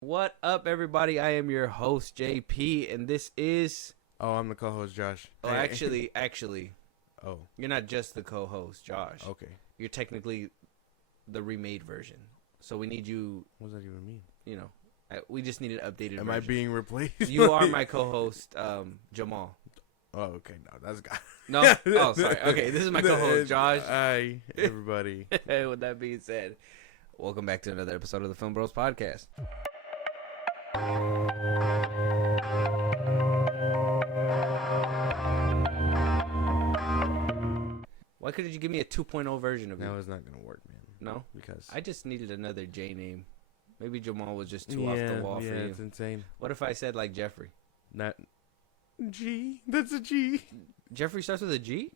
What up, everybody? I am your host, JP, and this is... Oh, I'm the co-host, Josh. Oh, Hey. actually, Oh, you're not just the co-host, Josh. okay. You're technically the remade version. So we need you, What does that even mean? we just need an updated Am version. I being replaced? You are my co-host, Jamal. Oh, okay. No, that's got. No? Oh, sorry. Okay, this is my co-host, Josh. Hi, everybody. With that being said, welcome back to another episode of the FIlmBros podcast. Why couldn't you give me a 2.0 version of it? That was not gonna work, man. No? Because I just needed another J name. Maybe Jamal was just too off the wall for you. it's insane. What if I said like Jeffrey? Not G. That's a G. Jeffrey starts with a G?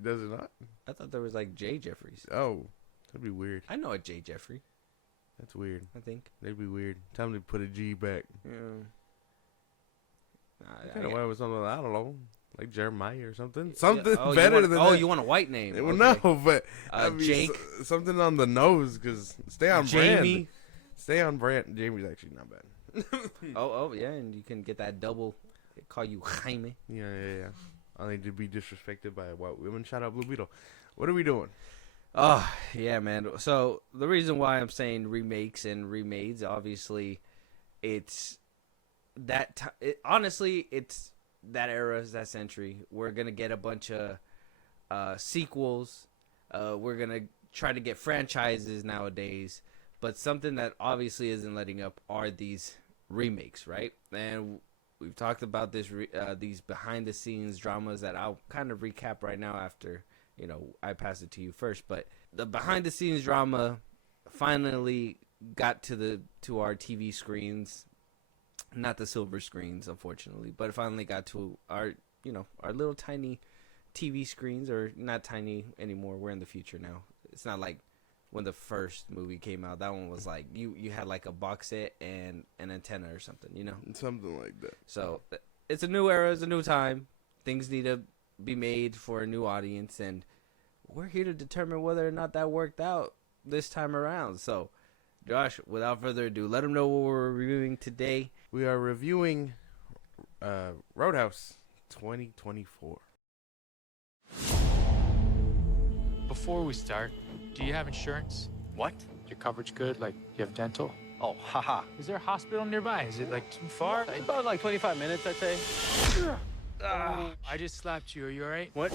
Does it not? I thought there was like J Jeffries. Oh, that'd be weird. I know a J Jeffrey, That's weird. I think. That'd be weird. Tell me to put a G back. Yeah. I kind of went with something, I don't know, like Jeremiah or something. Something Oh, better than Oh, that. you want a white name? Well, Okay. no, but I mean, Jake. something on the nose, because stay on Jamie. brand. Stay on brand. Jamie's actually not bad. Oh, yeah, and you can get that double. They call you Jaime. Yeah. I need to be disrespected by white women. Shout out Blue Beetle. What are we doing? Oh, yeah, man. So the reason why I'm saying remakes and remades, obviously, it's that. Honestly, it's that era, that century. We're gonna get a bunch of sequels. We're gonna try to get franchises nowadays, but something that obviously isn't letting up are these remakes, right? And we've talked about these behind the scenes dramas that I'll kind of recap right now after I pass it to you first. But the behind the scenes drama finally got to our TV screens. Not the silver screens, unfortunately, but it finally got to our little tiny TV screens, or not tiny anymore. We're in the future now. It's not like when the first movie came out. That one was like you had like a box set and an antenna or something, Something like that. So it's a new era, it's a new time. Things need to be made for a new audience, and we're here to determine whether or not that worked out this time around. So, Josh, without further ado, let them know what we're reviewing today. We are reviewing Roadhouse 2024. Before we start, do you have insurance? What? Your coverage good? Like, you have dental? Oh, haha. Is there a hospital nearby? Is it, like, too far? About like 25 minutes, I'd say. I just slapped you. Are you all right? What?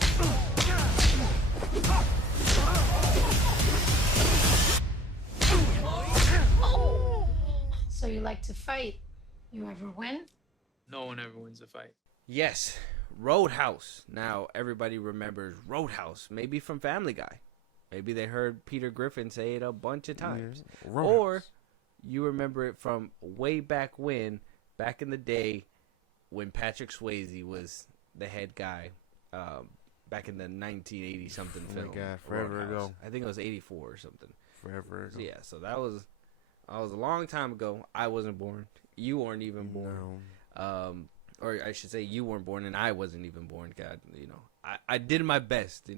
So you like to fight? You ever win? No one ever wins a fight. Yes, Roadhouse. Now, everybody remembers Roadhouse, maybe from Family Guy. Maybe they heard Peter Griffin say it a bunch of times. Yeah. Or you remember it from way back back in the day, when Patrick Swayze was the head guy, back in the 1980-something Oh film. my God, forever Roadhouse. ago. I think it was 84 or something. Forever ago. So, yeah, so that was a long time ago. I wasn't born. You weren't even born. No. Or I should say you weren't born and I wasn't even born. God, I did my best. The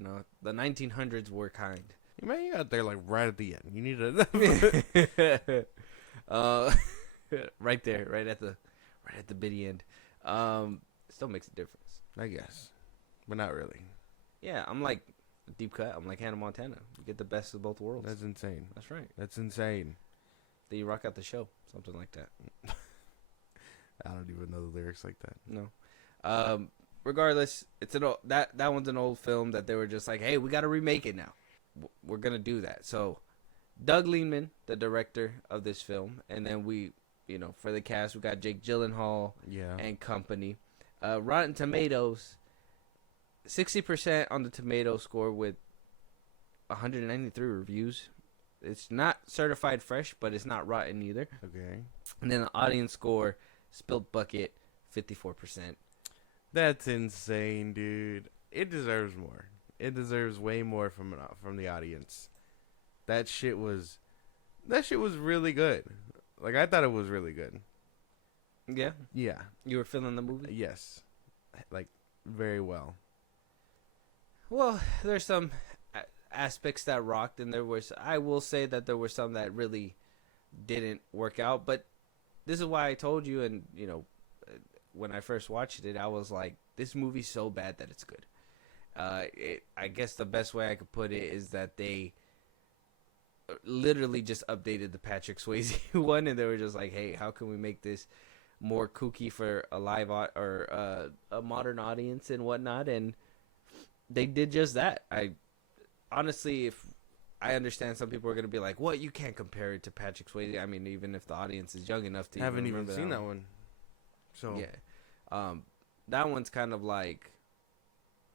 1900s were kind. Man, you got there like right at the end. You need to. Right there, right at the bitty end. Still makes a difference. I guess, but not really. Yeah, I'm like deep cut. I'm like Hannah Montana. You get the best of both worlds. That's insane. That's right. That's insane. Then you rock out the show, something like that. I don't even know the lyrics like that. No. Regardless, it's that one's an old film that they were just like, hey, we got to remake it now. We're gonna do that. So, Doug Liman, the director of this film, and then we, for the cast, we got Jake Gyllenhaal Yeah. and company. Rotten Tomatoes, 60% on the tomato score with 193 reviews. It's not certified fresh, but it's not rotten either. Okay. And then the audience score, Spilt Bucket, 54%. That's insane, dude. It deserves more. It deserves way more from the audience. That shit was really good. Like, I thought it was really good. Yeah, Yeah. you were feeling the movie. Yes. Like, very well. Well, there's some aspects that rocked, and I will say that there were some that really didn't work out. But this is why I told you, and when I first watched it, I was like, this movie's so bad that it's good. I guess the best way I could put it is that they literally just updated the Patrick Swayze one, and they were just like, hey, how can we make this more kooky for a or a modern audience and whatnot? And they did just that. Honestly, if I understand some people are going to be like, what, you can't compare it to Patrick Swayze. I mean, even if the audience is young enough to haven't even remember seen that one. So yeah, that one's kind of like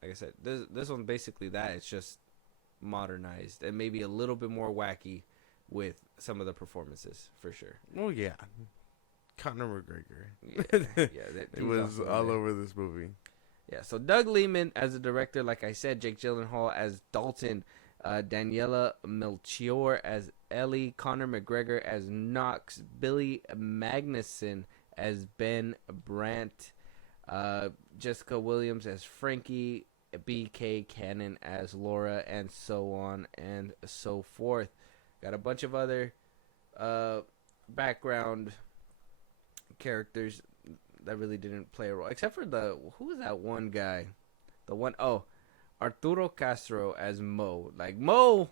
I said, this one's basically that. It's just modernized and maybe a little bit more wacky with some of the performances, for sure. Oh yeah, Conor McGregor. Yeah, it was all over this movie. Yeah, so Doug Liman as the director, like I said, Jake Gyllenhaal as Dalton, Daniela Melchior as Ellie, Conor McGregor as Knox, Billy Magnuson as Ben Brandt, Jessica Williams as Frankie, B.K. Cannon as Laura, and so on and so forth. Got a bunch of other background characters that really didn't play a role, except for who was that one guy? Arturo Castro as Mo. Like, Mo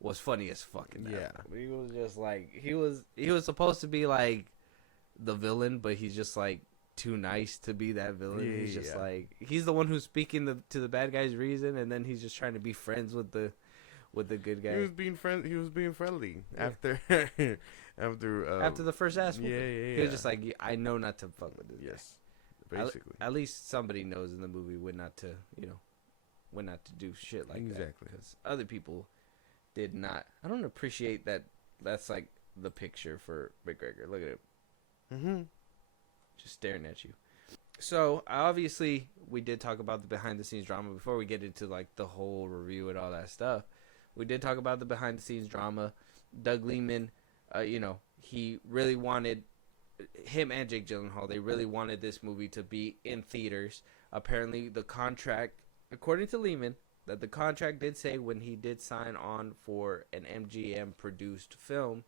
was funny as fuck in that. Yeah. He was just like, he was supposed to be like the villain, but he's just like too nice to be that villain. He's just like, he's the one who's speaking to the bad guy's reason, and then he's just trying to be friends with the good guy. He was being friendly after after the first ass whooping. Yeah. He was just like, I know not to fuck with this guy. Basically. At least somebody knows in the movie when not to do shit like that. Exactly. Because other people did not. I don't appreciate that. That's like the picture for McGregor. Look at it. Mm-hmm. Just staring at you. So obviously we did talk about the behind the scenes drama before we get into like the whole review and all that stuff. We did talk about the behind the scenes drama. Doug Liman, he really wanted, him and Jake Gyllenhaal, they really wanted this movie to be in theaters. Apparently the contract, according to Lehman, that the contract did say when he did sign on for an MGM produced film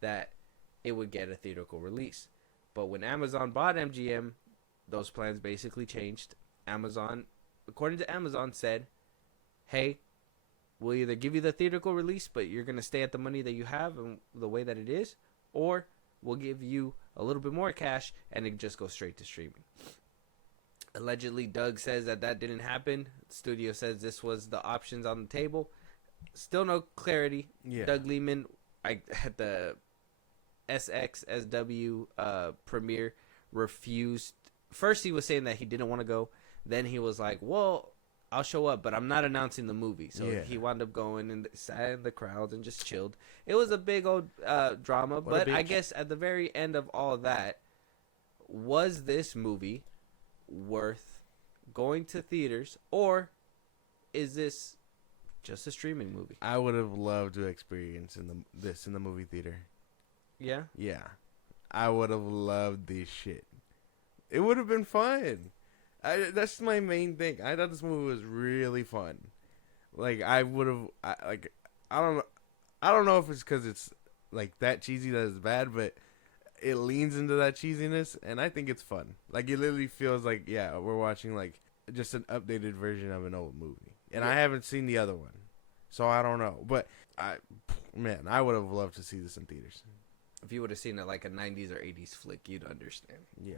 that it would get a theatrical release. But when Amazon bought MGM, those plans basically changed. Amazon, according to Amazon, said, hey, we'll either give you the theatrical release, but you're going to stay at the money that you have and the way that it is, or we'll give you a little bit more cash and it just goes straight to streaming. Allegedly, Doug says that didn't happen. The studio says this was the options on the table. Still no clarity. Yeah. Doug Liman, at the SXSW premiere, refused. First, he was saying that he didn't want to go. Then he was like, well, I'll show up, but I'm not announcing the movie. So he wound up going and sat in the crowds and just chilled. It was a big old drama. But I guess at the very end of all that, was this movie worth going to theaters, or is this just a streaming movie? I would have loved to experience this in the movie theater. Yeah? Yeah. I would have loved this shit. It would have been fun. That's my main thing. I thought this movie was really fun. Like, I would have, I don't know if it's because it's like that cheesy that is bad, but it leans into that cheesiness, and I think it's fun. Like, it literally feels like, yeah, we're watching like just an updated version of an old movie, and I haven't seen the other one, so I don't know. But I would have loved to see this in theaters. If you would have seen it like a 90s or 80s flick, you'd understand. Yeah,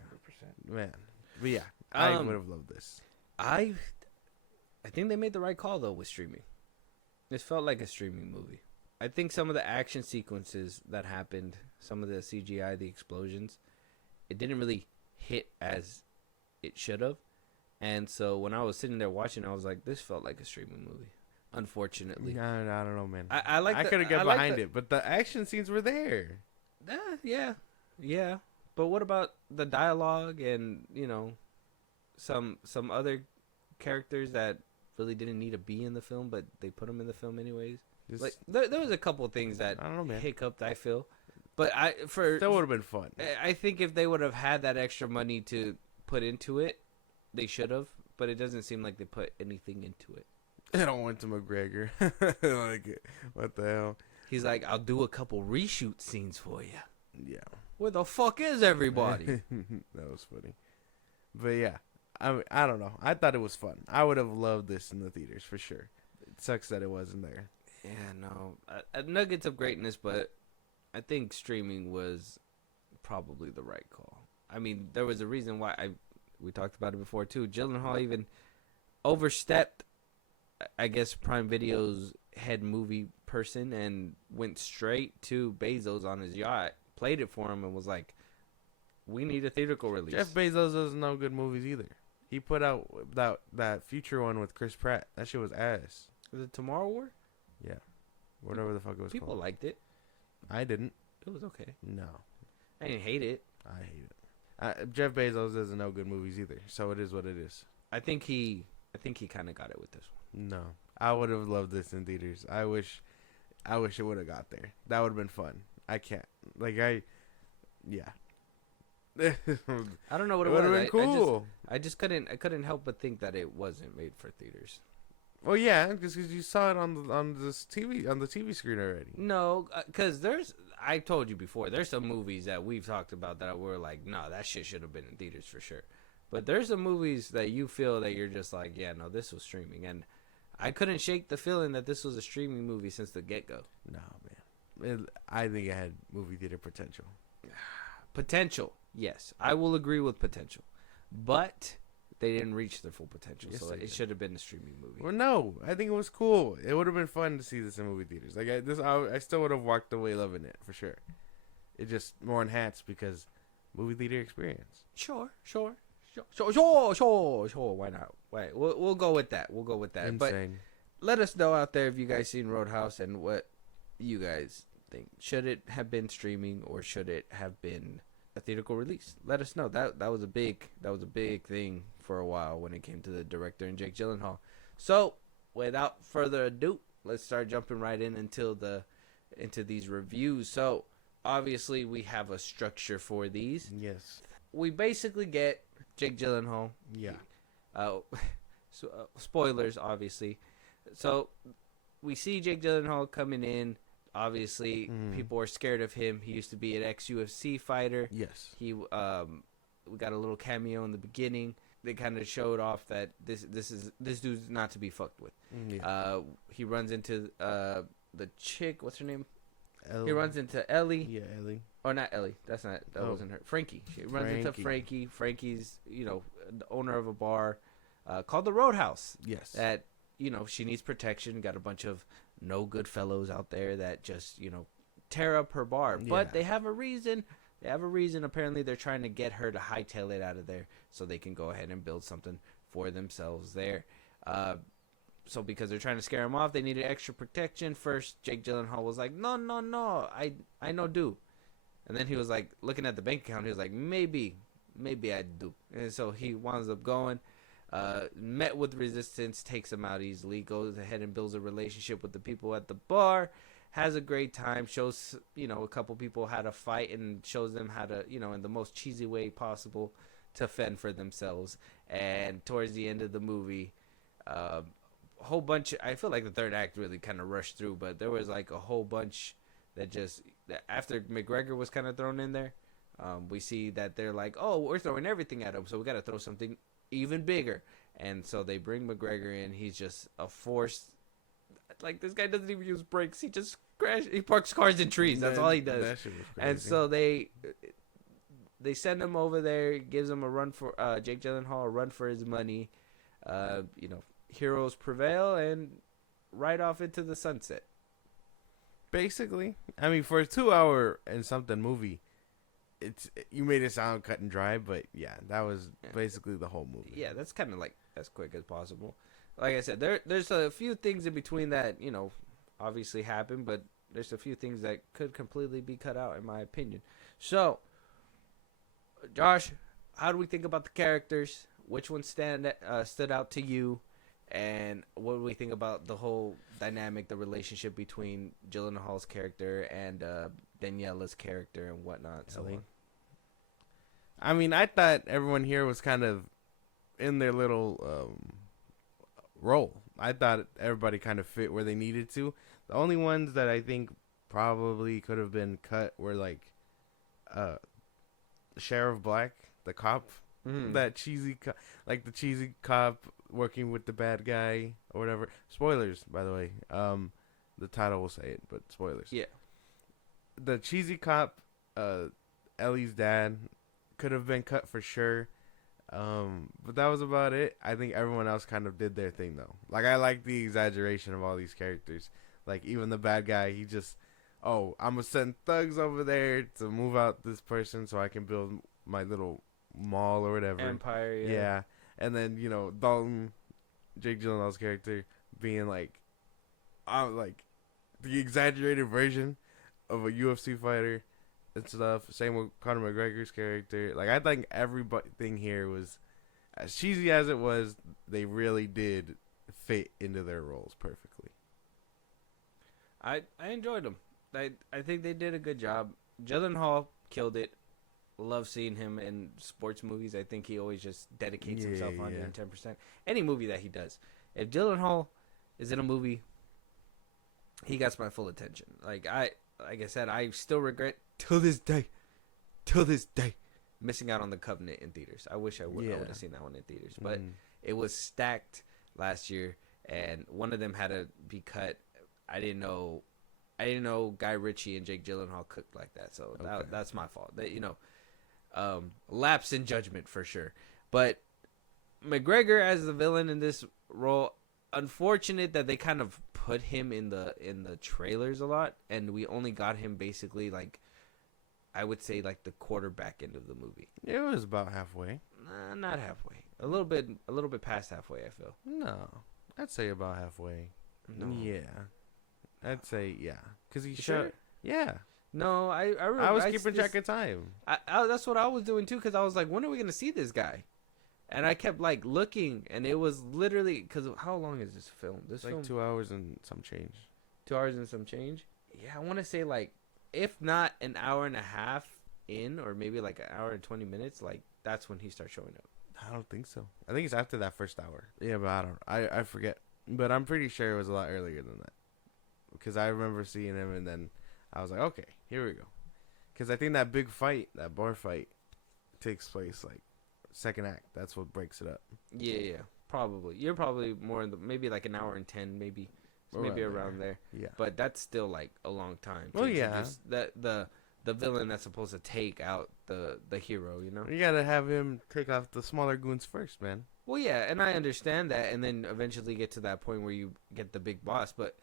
100%. Man. But yeah, I would have loved this. I think they made the right call, though, with streaming. This felt like a streaming movie. I think some of the action sequences that happened, some of the CGI, the explosions, it didn't really hit as it should have. And so when I was sitting there watching, I was like, this felt like a streaming movie. Unfortunately. I don't know, man. I could have got behind it, but the action scenes were there. Yeah. But what about the dialogue and, some other characters that really didn't need to be in the film, but they put them in the film anyways? Like there was a couple of things that I don't know, man. Hiccuped, I feel. But that would have been fun. I think if they would have had that extra money to put into it, they should have. But it doesn't seem like they put anything into it. I don't want to McGregor. Like, what the hell? He's like, I'll do a couple reshoot scenes for you. Yeah. Where the fuck is everybody? That was funny. But yeah, I don't know. I thought it was fun. I would have loved this in the theaters for sure. It sucks that it wasn't there. Yeah, no. Nuggets of greatness, but I think streaming was probably the right call. I mean, there was a reason why we talked about it before too. Gyllenhaal even overstepped, I guess, Prime Video's head movie person and went straight to Bezos on his yacht, played it for him, and was like, "We need a theatrical release." Jeff Bezos doesn't know good movies either. He put out that future one with Chris Pratt. That shit was ass. Was it Tomorrow War? Yeah. Whatever the fuck it was People called. liked it. I didn't. It was okay. No. I didn't hate it. I hate it. Jeff Bezos doesn't know good movies either. So it is what it is. I think he kind of got it with this one. No. I would have loved this in theaters. I wish it would have got there. That would have been fun. I can't. Yeah. I don't know what It it would was. have been cool. I just couldn't help but think that it wasn't made for theaters. Well, yeah, because you saw it on the TV screen already. No, because I told you before, there's some movies that we've talked about that we're like, no, that shit should have been in theaters for sure. But there's some movies that you feel that you're just like, yeah, no, this was streaming. And I couldn't shake the feeling that this was a streaming movie since the get-go. No, man. I think it had movie theater potential. Potential, yes. I will agree with potential. But they didn't reach their full potential, Yes, so they it did. should have been a streaming movie. Well, no, I think it was cool. It would have been fun to see this in movie theaters. Like I still would have walked away loving it for sure. It just more enhanced because movie theater experience. Sure. Why not? Wait, we'll go with that. But Insane. let us know out there if you guys seen Roadhouse and what you guys think. Should it have been streaming or should it have been a theatrical release? Let us know. That was a big thing for a while when it came to the director and Jake Gyllenhaal. So without further ado, let's start jumping right into these reviews. So obviously we have a structure for these. Yes. We basically get Jake Gyllenhaal. Yeah. Spoilers, obviously. So we see Jake Gyllenhaal coming in. Obviously, people are scared of him. He used to be an ex-UFC fighter. Yes. We got a little cameo in the beginning. They kind of showed off that this dude's not to be fucked with. Yeah. He runs into the chick. What's her name? Ellie. He runs into Ellie. Yeah, Ellie. Or not Ellie. That wasn't her. Frankie. She runs into Frankie. Frankie's, the owner of a bar called the Roadhouse. Yes. That, she needs protection. Got a bunch of no good fellows out there that just, tear up her bar. Yeah. But they have a reason. Apparently, they're trying to get her to hightail it out of there so they can go ahead and build something for themselves there. So because they're trying to scare him off, they needed extra protection. First, Jake Gyllenhaal was like, no, I no do. And then he was like, looking at the bank account, he was like, maybe I do. And so he winds up going, met with resistance, takes him out easily, goes ahead and builds a relationship with the people at the bar, has a great time, shows, a couple people how to fight and shows them how to, in the most cheesy way possible to fend for themselves. And towards the end of the movie, a whole bunch, I feel like the third act really kind of rushed through, but there was like a whole bunch that just, after McGregor was kind of thrown in there, we see that they're like, oh, we're throwing everything at him, so we got to throw something even bigger. And so they bring McGregor in. He's just a force. Like, this guy doesn't even use brakes. He just he parks cars in trees. That's all he does. That shit was crazy. And so they send him over there, gives him a run for Jake Gyllenhaal, a run for his money. Heroes prevail and right off into the sunset. Basically, I mean, for a 2-hour and something movie, you made it sound cut and dry, but yeah, that was basically the whole movie. Yeah, that's kind of like as quick as possible. Like I said, there's a few things in between that obviously happen, but there's a few things that could completely be cut out, in my opinion. So, Josh, how do we think about the characters? Which ones stood out to you? And what do we think about the whole dynamic, the relationship between Gyllenhaal's character and Daniela's character and whatnot? So on. I mean, I thought everyone here was kind of in their little role. I thought everybody kind of fit where they needed to. The only ones that I think probably could have been cut were like Sheriff Black, the cop, that cheesy, like the cheesy cop working with the bad guy or whatever. Spoilers, by the way. The title will say it, but spoilers. Yeah. The cheesy cop, Ellie's dad, could have been cut for sure. But that was about it. I think everyone else kind of did their thing though. Like I like the exaggeration of all these characters. Like even the bad guy, he just, I'm gonna send thugs over there to move out this person so I can build my little mall or whatever. Empire, yeah. Yeah. And then, Dalton, Jake Gyllenhaal's character, being like the exaggerated version of a UFC fighter and stuff. Same with Conor McGregor's character. Like, I think everything here was, as cheesy as it was, they really did fit into their roles perfectly. I enjoyed them. I think they did a good job. Gyllenhaal killed it. Love seeing him in sports movies. I think he always just dedicates himself 110%. Any movie that he does. If Gyllenhaal is in a movie, he gets my full attention. Like I said, I still regret till this day, missing out on The Covenant in theaters. I wish I would have seen that one in theaters. But it was stacked last year, and one of them had to be cut. I didn't know Guy Ritchie and Jake Gyllenhaal cooked like that. So that's my fault. Lapse in judgment for sure. But McGregor as the villain in this role, unfortunate that they kind of put him in the trailers a lot, and we only got him basically like, I would say like the quarterback end of the movie. It was about halfway. Not halfway. A little bit past halfway, I feel. No, I'd say about halfway. No. Yeah, I'd say yeah. Cause he Sure? Yeah. No, I was keeping track of time. That's what I was doing too, because I was like, when are we gonna see this guy? And I kept like looking, and it was literally, because how long is this film? This Like film, 2 hours and some change. 2 hours and some change. Yeah, I want to say like, if not an hour and a half in, or maybe like an hour and 20 minutes, like that's when he starts showing up. I don't think so. I think it's after that first hour. Yeah, but I forget. But I'm pretty sure it was a lot earlier than that. Because I remember seeing him, and then I was like, okay, here we go. Because I think that big fight, that bar fight, takes place like second act. That's what breaks it up. Yeah, probably. You're probably more in the, maybe like an hour and 10, maybe around there. Yeah. But that's still like a long time. Well, yeah. The villain that's supposed to take out the hero, you know? You gotta have him take off the smaller goons first, man. Well, yeah, and I understand that, and then eventually get to that point where you get the big boss, but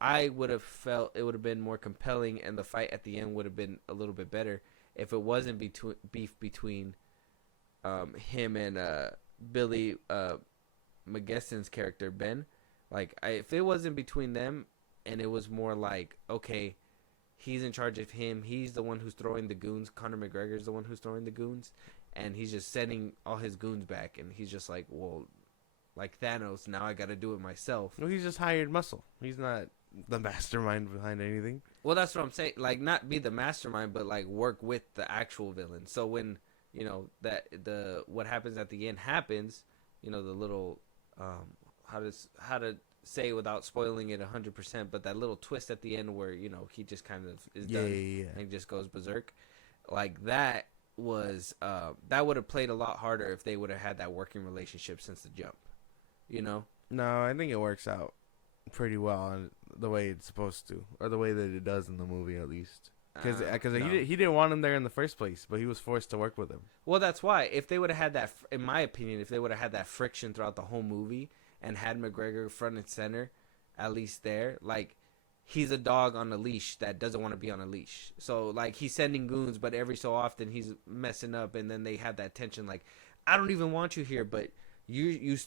I would have felt it would have been more compelling, and the fight at the end would have been a little bit better if it wasn't beef between him and Billy McGuinness's character, Ben. Like, if it wasn't between them, and it was more like, okay, he's in charge of him, he's the one who's throwing the goons, Conor McGregor's the one who's throwing the goons, and he's just sending all his goons back, and he's just like, well, like Thanos, now I gotta do it myself. Well, he's just hired muscle. He's not the mastermind behind anything. Well, that's what I'm saying. Like, not be the mastermind, but like work with the actual villain. So when, you know, that what happens at the end happens, you know, the little how to say without spoiling it 100%, but that little twist at the end where, you know, he just kind of is done and just goes berserk. Like, that was that would have played a lot harder if they would have had that working relationship since the jump, you know? No, I think it works out pretty well on the way it's supposed to, or the way that it does in the movie at least. Because No. he didn't want him there in the first place, but he was forced to work with him. Well, that's why. If they would have had that, in my opinion, if they would have had that friction throughout the whole movie and had McGregor front and center, at least there, like, he's a dog on a leash that doesn't want to be on a leash. So, like, he's sending goons, but every so often he's messing up, and then they have that tension, like, I don't even want you here, but you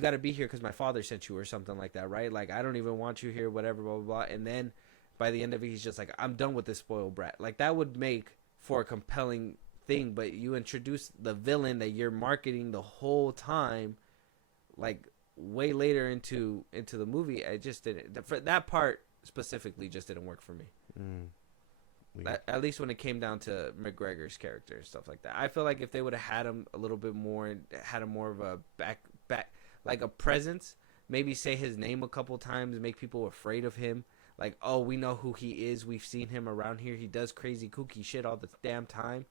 got to be here because my father sent you, or something like that, right? Like, I don't even want you here, whatever, blah, blah, blah. And then by the end of it, he's just like, I'm done with this spoiled brat. Like, that would make for a compelling thing, but you introduce the villain that you're marketing the whole time, like, way later into the movie. I just didn't, for that part specifically, just didn't work for me. At least when it came down to McGregor's character and stuff like that. I feel like if they would have had him a little bit more and had him more of a back like a presence, maybe say his name a couple times, make people afraid of him. like, oh, we know who he is. We've seen him around here. He does crazy, kooky shit all the damn time.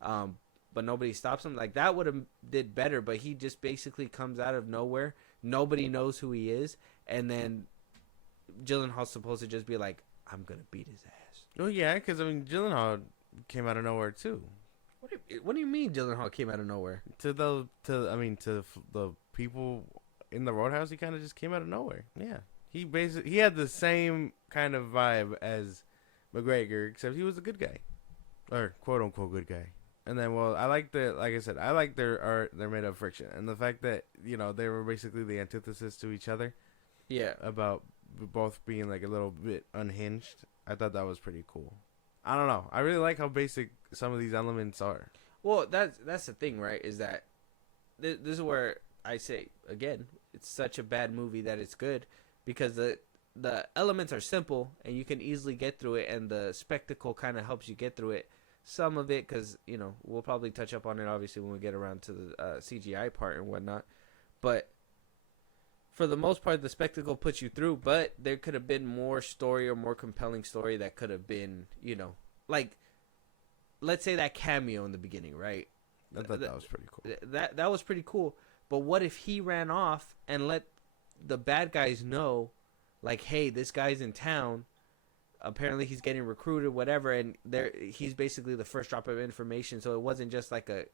But nobody stops him. Like, that would have did better, but he just basically comes out of nowhere. Nobody knows who he is. And then Gyllenhaal's supposed to just be like, I'm going to beat his ass. Oh, yeah, because, I mean, Gyllenhaal came out of nowhere, too. What do you mean Gyllenhaal came out of nowhere? To the people in the Roadhouse, he kind of just came out of nowhere. Yeah. He had the same kind of vibe as McGregor, except he was a good guy. Or, quote-unquote good guy. And then, well, like I said, I like their art, their made-up friction. And the fact that, you know, they were basically the antithesis to each other. Yeah. About both being, like, a little bit unhinged. I thought that was pretty cool. I don't know. I really like how basic some of these elements are. Well, that's the thing, right? Is that this is where I say, again, it's such a bad movie that it's good. Because the elements are simple, and you can easily get through it, and the spectacle kind of helps you get through it. Some of it, because, you know, we'll probably touch up on it, obviously, when we get around to the CGI part and whatnot. But for the most part, the spectacle puts you through, but there could have been more story or more compelling story that could have been, you know, like, let's say that cameo in the beginning, right? I thought that was pretty cool. That was pretty cool. But what if he ran off and let the bad guys know, like, hey, this guy's in town. Apparently he's getting recruited, whatever, and he's basically the first drop of information. So it wasn't just like a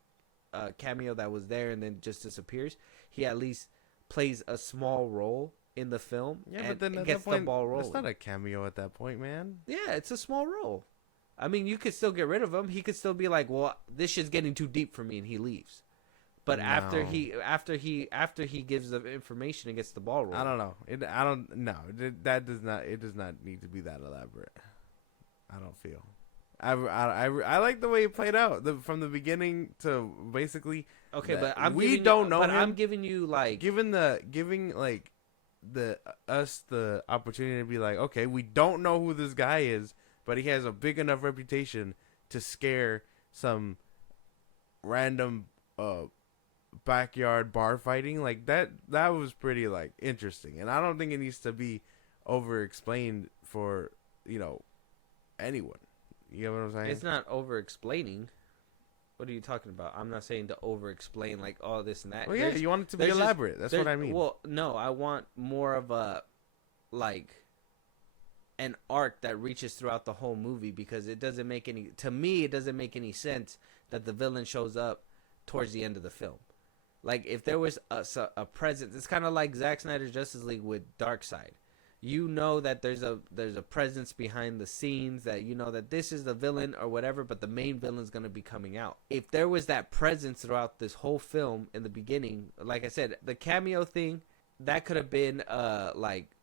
cameo that was there and then just disappears. He at least plays a small role in the film. Yeah, and but then at gets that point, the ball rolling. It's not a cameo at that point, man. Yeah, it's a small role. I mean, you could still get rid of him. He could still be like, well, this shit's getting too deep for me, and he leaves. But No. after he gives the information and gets the ball rolling. I don't know. It does not need to be that elaborate. I don't feel. I like the way it played out from the beginning to basically. Okay, that but we don't know But him. I'm giving you like giving us the opportunity to be like, okay, we don't know who this guy is, but he has a big enough reputation to scare some random backyard bar fighting. Like that was pretty like interesting, and I don't think it needs to be over explained for, you know, anyone. You know what I'm saying? it's not over explaining. What are you talking about? I'm not saying to over explain like all this and that. Well, yeah, you want it to be there's just- elaborate. That's what I mean. Well, no, I want more of a like an arc that reaches throughout the whole movie, because it doesn't make any sense that the villain shows up towards the end of the film. Like, if there was a presence, it's kind of like Zack Snyder's Justice League with Darkseid. You know that there's a presence behind the scenes, that you know that this is the villain or whatever, but the main villain's going to be coming out. If there was that presence throughout this whole film in the beginning, like I said, the cameo thing, that could have been like,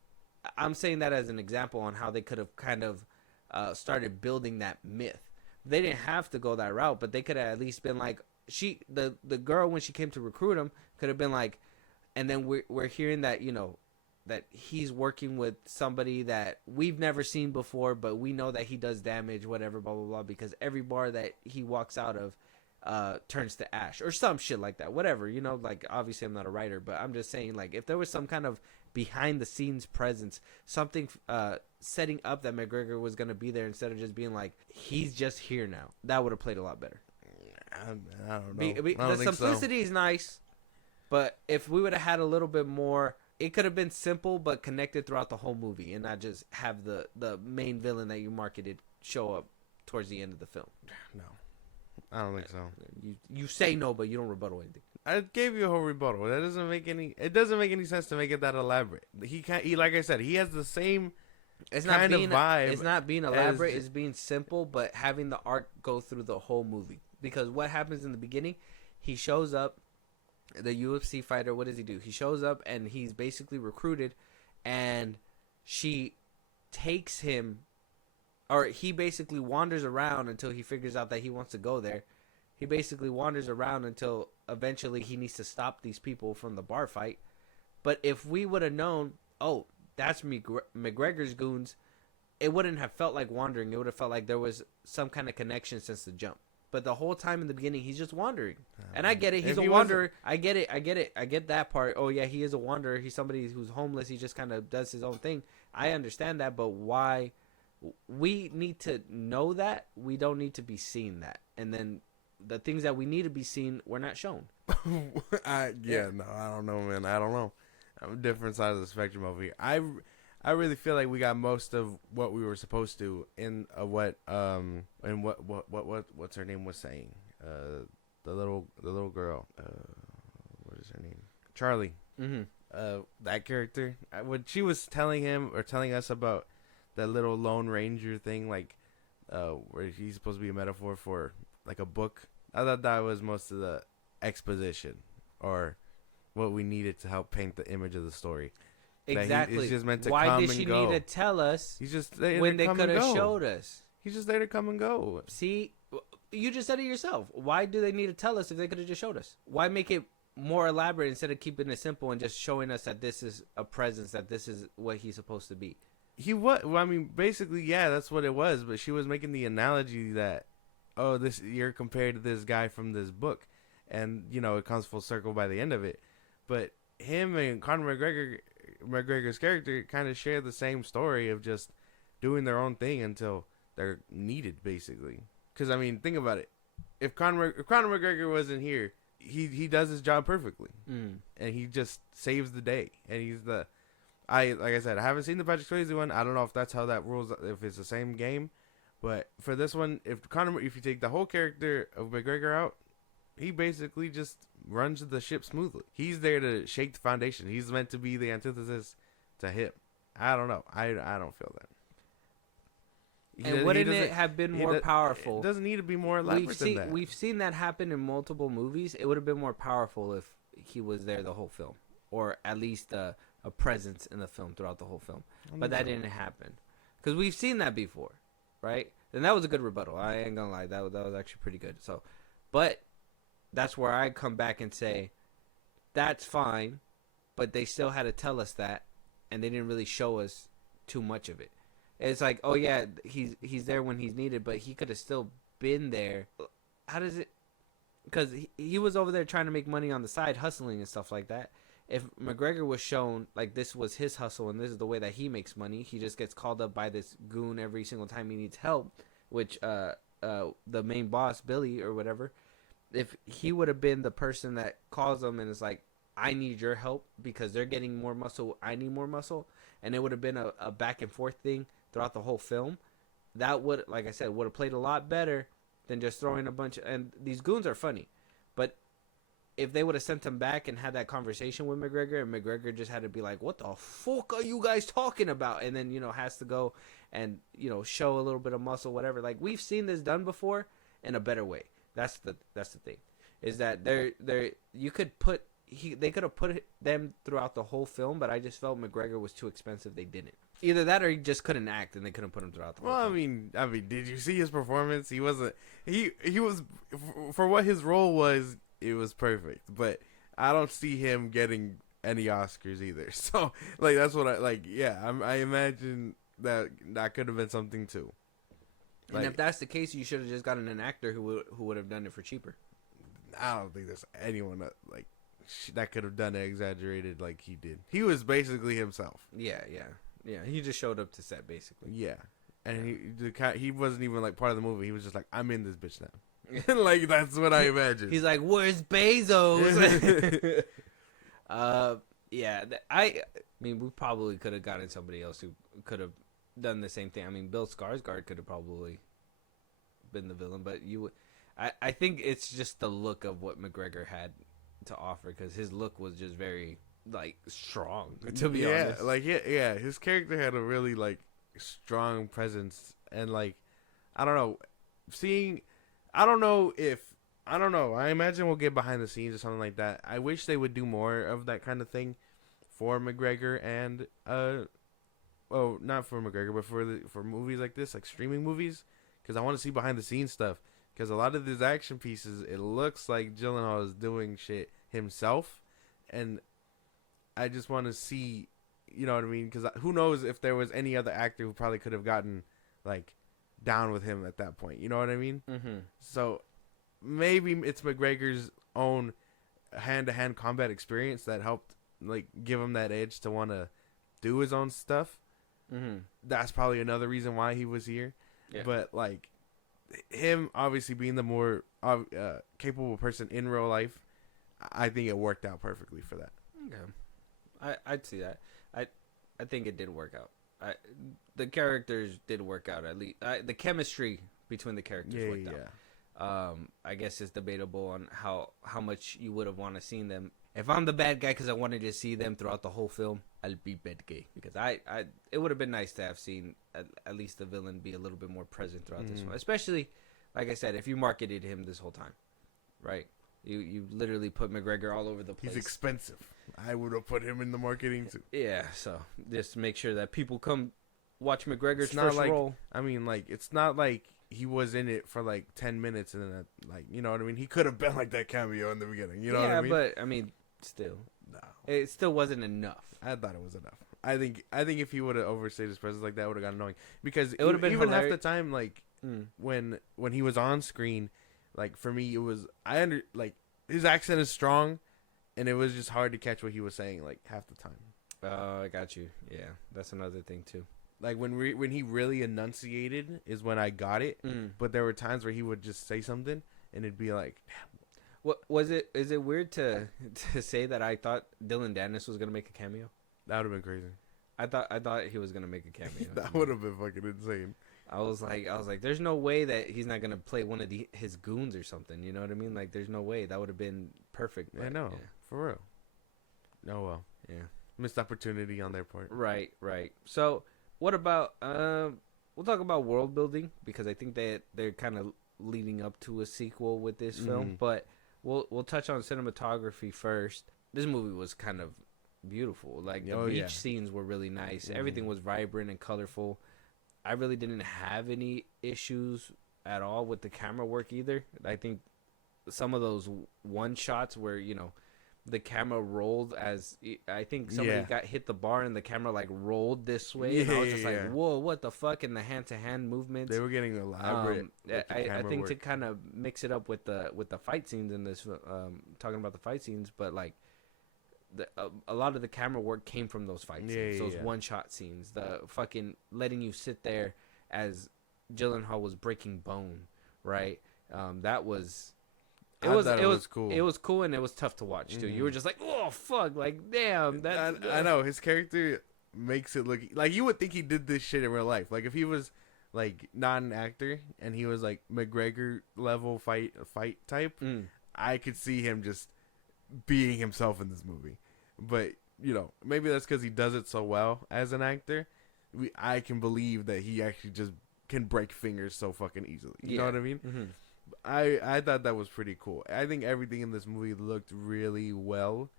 I'm saying that as an example on how they could have kind of started building that myth. They didn't have to go that route, but they could have at least been like, the girl, when she came to recruit him, could have been like, and then we're hearing that, you know, that he's working with somebody that we've never seen before, but we know that he does damage, whatever, blah, blah, blah, because every bar that he walks out of turns to ash or some shit like that, whatever, you know. Like, obviously I'm not a writer, but I'm just saying, like, if there was some kind of behind the scenes presence, something setting up that McGregor was going to be there instead of just being like, he's just here now, that would have played a lot better. I don't know. The simplicity is nice, but if we would have had a little bit more, it could have been simple but connected throughout the whole movie, and not just have the main villain that you marketed show up towards the end of the film. No, I don't think so. You say no, but you don't rebuttal anything. I gave you a whole rebuttal. That doesn't make any. It doesn't make any sense to make it that elaborate. He can't. He, like I said, he has the same. It's not kind being of vibe. It's not being elaborate. It's being simple, but having the arc go through the whole movie. Because what happens in the beginning, he shows up, the UFC fighter. What does he do? He shows up and he's basically recruited, and she takes him, or he basically wanders around until he figures out that he wants to go there. He basically wanders around until eventually he needs to stop these people from the bar fight. But if we would have known, oh, that's McGregor's goons, it wouldn't have felt like wandering. It would have felt like there was some kind of connection since the jump. but the whole time in the beginning he's just wandering. And I get it. He's If a he wanderer. I get it. I get that part. Oh yeah, he is a wanderer. He's somebody who's homeless. He just kind of does his own thing. I understand that, but why? We need to know that. We don't need to be seeing that. And then the things that we need to be seen, we're not shown. No, I don't know, man. I don't know. I'm a different side of the spectrum over here. I really feel like we got most of what we were supposed to in what what's her name was saying. The little girl. What is her name? Charlie. Mm-hmm. That character. When she was telling him or telling us about that little Lone Ranger thing, like, where he's supposed to be a metaphor for like a book. I thought that was most of the exposition or what we needed to help paint the image of the story. Exactly. He's just meant to Why come did and she go. need to tell us He's just there when to they come could and have go. showed us? He's just there to come and go. See, you just said it yourself. Why do they need to tell us if they could have just showed us? Why make it more elaborate instead of keeping it simple and just showing us that this is a presence, that this is what he's supposed to be? He what? Well, I mean, basically, yeah, that's what it was. But she was making the analogy that, oh, this you're compared to this guy from this book, and you know it comes full circle by the end of it. But him and Conor McGregor's character kind of share the same story of just doing their own thing until they're needed, basically. Because I mean, think about it. If Conor McGregor wasn't here, he does his job perfectly, and he just saves the day. And he's the like I said, I haven't seen the Patrick Swayze one. I don't know if that's how that rules, if it's the same game. But for this one, if you take the whole character of McGregor out, he basically just runs the ship smoothly. He's there to shake the foundation. He's meant to be the antithesis to him. I don't know. I don't feel that. And wouldn't it have been more powerful? It doesn't need to be more elaborate than that. We've seen that happen in multiple movies. It would have been more powerful if he was there the whole film, or at least a presence in the film throughout the whole film. But that didn't happen because we've seen that before, right? And that was a good rebuttal. I ain't gonna lie, that was actually pretty good. So, but that's where I come back and say that's fine, but they still had to tell us that, and they didn't really show us too much of it. It's like, oh yeah, he's there when he's needed, but he could have still been there. How does it? Because he was over there trying to make money on the side, hustling and stuff like that. If McGregor was shown like this was his hustle and this is the way that he makes money, he just gets called up by this goon every single time he needs help, which the main boss, Billy or whatever, if he would have been the person that calls them and is like, I need your help because they're getting more muscle, I need more muscle, and it would have been a back and forth thing throughout the whole film, that would, like I said, would have played a lot better than just throwing a bunch of, and these goons are funny, but if they would have sent him back and had that conversation with McGregor, and McGregor just had to be like, what the fuck are you guys talking about? And then, has to go and, show a little bit of muscle, whatever. Like, we've seen this done before in a better way. That's the thing. Is that they could have put them throughout the whole film, but I just felt McGregor was too expensive. They didn't. Either that or he just couldn't act and they couldn't put him throughout the whole film. I mean, did you see his performance? He was for what his role was, it was perfect. But I don't see him getting any Oscars either. So, like, that's what I imagine that could have been something too. And if that's the case, you should have just gotten an actor who would have done it for cheaper. I don't think there's anyone that could have done it exaggerated like he did. He was basically himself. Yeah. He just showed up to set basically. Yeah, and he wasn't even like part of the movie. He was just like, I'm in this bitch now. Like, that's what I imagine. He's like, where's Bezos? I mean, we probably could have gotten somebody else who could have done the same thing. I mean, Bill Skarsgård could have probably been the villain, but I think it's just the look of what McGregor had to offer, because his look was just very strong, to be honest. His character had a really strong presence, and I don't know, I imagine we'll get behind the scenes or something like that. I wish they would do more of that kind of thing for McGregor and not for McGregor, but for movies like this, like streaming movies, because I want to see behind the scenes stuff. Because a lot of these action pieces, it looks like Gyllenhaal is doing shit himself, and I just want to see, you know what I mean? Because who knows if there was any other actor who probably could have gotten down with him at that point. You know what I mean? Mm-hmm. So maybe it's McGregor's own hand-to-hand combat experience that helped like give him that edge to want to do his own stuff. Mm-hmm. That's probably another reason why he was here. Yeah. But like him obviously being the more capable person in real life, I think it worked out perfectly for that. Okay, I'd see that. I think it did work out. The characters did work out at least. The chemistry between the characters worked out. I guess it's debatable on how much you would have want to seen them. If I'm the bad guy because I wanted to see them throughout the whole film, I'll be bad guy because it would have been nice to have seen at least the villain be a little bit more present throughout this one, especially like I said, if you marketed him this whole time, right? You literally put McGregor all over the place. He's expensive. I would have put him in the marketing too. Yeah, so just make sure that people come watch McGregor's It's not first like, role. I mean, like, it's not like he was in it for like 10 minutes and then, like, you know what I mean? He could have been like that cameo in the beginning. You know what I mean? Yeah, but I mean, still, No. it still wasn't enough. I thought it was enough. I think if he would have overstayed his presence like that, would have gotten annoying. Because It would've been even half the hilarious. time, like, when he was on screen, like, for me, it was, his accent is strong, and it was just hard to catch what he was saying, like, half the time. Oh, I got you. Yeah, that's another thing too. Like, when he really enunciated is when I got it, but there were times where he would just say something, and it'd be like, What was it? Is it weird to say that I thought Dylan Dennis was gonna make a cameo? that would have been crazy. I thought he was gonna make a cameo. That would have been fucking insane. I was like, there's no way that he's not gonna play one of his goons or something. You know what I mean? Like, there's no way that would have been perfect. I but, know, yeah. for real. Oh, well. Yeah. Missed opportunity on their part. Right. So, what about we'll talk about world building because I think that they're kind of leading up to a sequel with this film, but we'll touch on cinematography first. This movie was kind of beautiful. Like the beach scenes were really nice. Everything was vibrant and colorful. I really didn't have any issues at all with the camera work either. I think some of those one shots where, you know, the camera rolled as I think somebody got hit the bar and the camera like rolled this way. And I was just like, whoa, what the fuck? And the hand to hand movements. They were getting elaborate. I think to kind of mix it up with the fight scenes in this, talking about the fight scenes, but like a lot of the camera work came from those fight scenes, those one shot scenes, the fucking letting you sit there as Gyllenhaal was breaking bone, right? That was. It was cool. It was cool and it was tough to watch too. You were just like, oh fuck, like damn. That I know his character makes it look like you would think he did this shit in real life. Like if he was like not an actor and he was like McGregor level fight type, I could see him just being himself in this movie. But you know, maybe that's because he does it so well as an actor. I can believe that he actually just can break fingers so fucking easily. You know what I mean? Mm-hmm. I thought that was pretty cool. I think everything in this movie looked really well,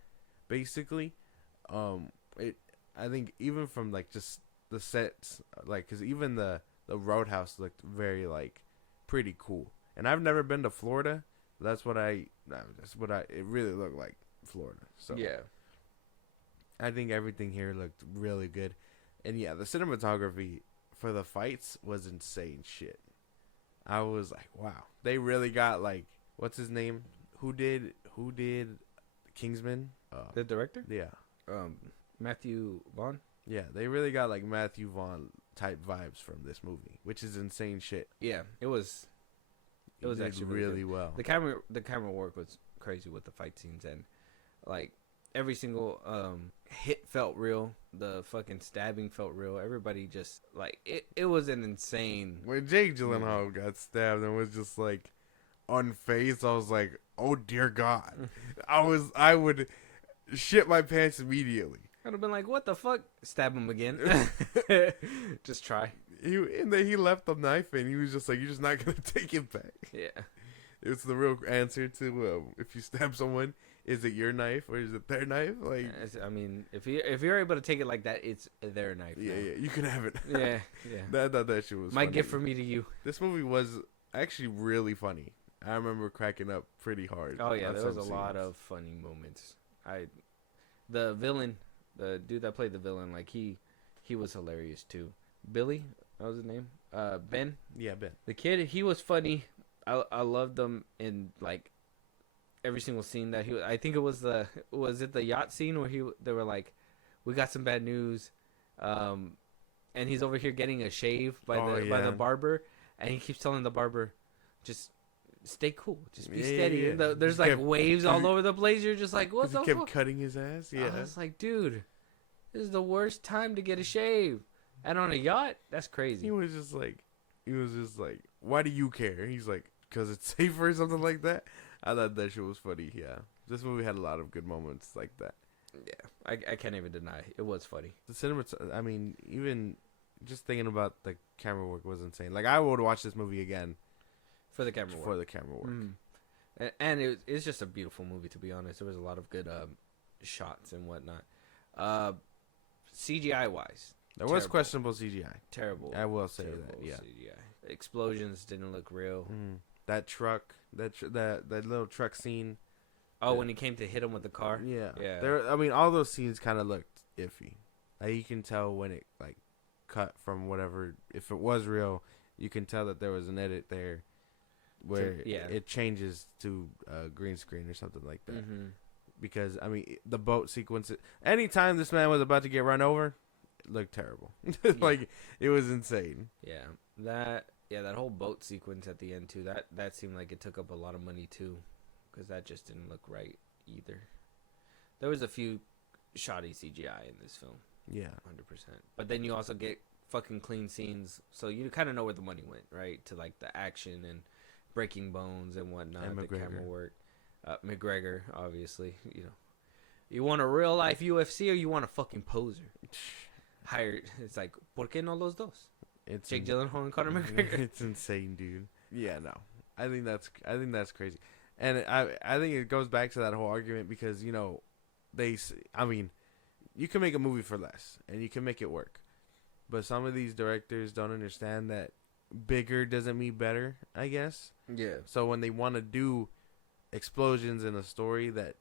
basically. I think even from like just the sets, like, cause even the Roadhouse looked very like pretty cool. And I've never been to Florida. It really looked like Florida. So yeah, I think everything here looked really good. And yeah, the cinematography for the fights was insane shit. I was like, wow. They really got like, what's his name? Who did Kingsman? the director? Yeah. Matthew Vaughn. Yeah, they really got like Matthew Vaughn type vibes from this movie, which is insane shit. Yeah, it was actually really good. well. The camera work was crazy with the fight scenes and like every single hit felt real. The fucking stabbing felt real. Everybody just like it was an insane. When Jake Gyllenhaal got stabbed and was just like unfazed, I was like, oh dear God. I would shit my pants immediately. I'd have been like, what the fuck? Stab him again. Just try. And then he left the knife and he was just like, you're just not gonna take it back. Yeah. It's the real answer to if you stab someone, is it your knife or is it their knife? Like, I mean, if you're able to take it like that, it's their knife. yeah, now. yeah, you can have it. Yeah. That shit was My funny. gift from me to you. This movie was actually really funny. I remember cracking up pretty hard. Oh yeah, on there was some a lot scenes. of funny moments. The villain, the dude that played the villain, like he was hilarious too. Billy, that was his name. Ben. Yeah, Ben. The kid, he was funny. I loved them in like every single scene that he. I think it was the yacht scene where they were like, we got some bad news, and he's over here getting a shave by the barber, and he keeps telling the barber, just stay cool, just be steady. Yeah. And there's like waves all over the place. You're just like, what the He kept fuck? cutting his ass. Yeah, I was like, dude, this is the worst time to get a shave, and on a yacht, that's crazy. he was just like, why do you care? He's like, because it's safer or something like that. I thought that shit was funny. Yeah, this movie had a lot of good moments like that. Yeah, I can't even deny it was funny. The cinema, I mean, even just thinking about the camera work was insane. Like, I would watch this movie again For the camera for work. the camera work. And it's just a beautiful movie, to be honest. There was a lot of good shots and whatnot. CGI wise, There was questionable CGI. terrible. I will say terrible that. Yeah, CGI. Explosions didn't look real. that truck, that little truck scene. Oh, when he came to hit him with the car. Yeah, Yeah. There, I mean, all those scenes kind of looked iffy. Like, you can tell when it like cut from whatever. If it was real, you can tell that there was an edit there where it changes to green screen or something like that. Because I mean, the boat sequence. Anytime this man was about to get run over, it looked terrible. Like, it was insane. Yeah, that whole boat sequence at the end too. That seemed like it took up a lot of money too, because that just didn't look right either. There was a few shoddy CGI in this film. Yeah, 100%. But then you also get fucking clean scenes, so you kind of know where the money went, right? To like the action and breaking bones and whatnot, and the camera work. McGregor, obviously, you want a real life UFC or you want a fucking poser? Hired. It's like, ¿por qué no los dos? It's Jake Gyllenhaal and Conor McGregor. It's insane, dude. Yeah, no, I think that's crazy, and I think it goes back to that whole argument because I mean, you can make a movie for less and you can make it work, but some of these directors don't understand that bigger doesn't mean better, I guess. Yeah. So when they want to do explosions in a story that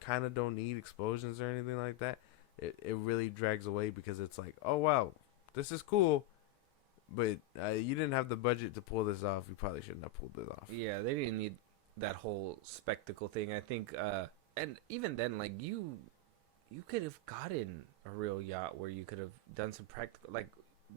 kind of don't need explosions or anything like that, it really drags away because it's like, oh wow, this is cool, but you didn't have the budget to pull this off. You probably shouldn't have pulled it off. Yeah, they didn't need that whole spectacle thing. I think, and even then, like you could have gotten a real yacht where you could have done some practical, like,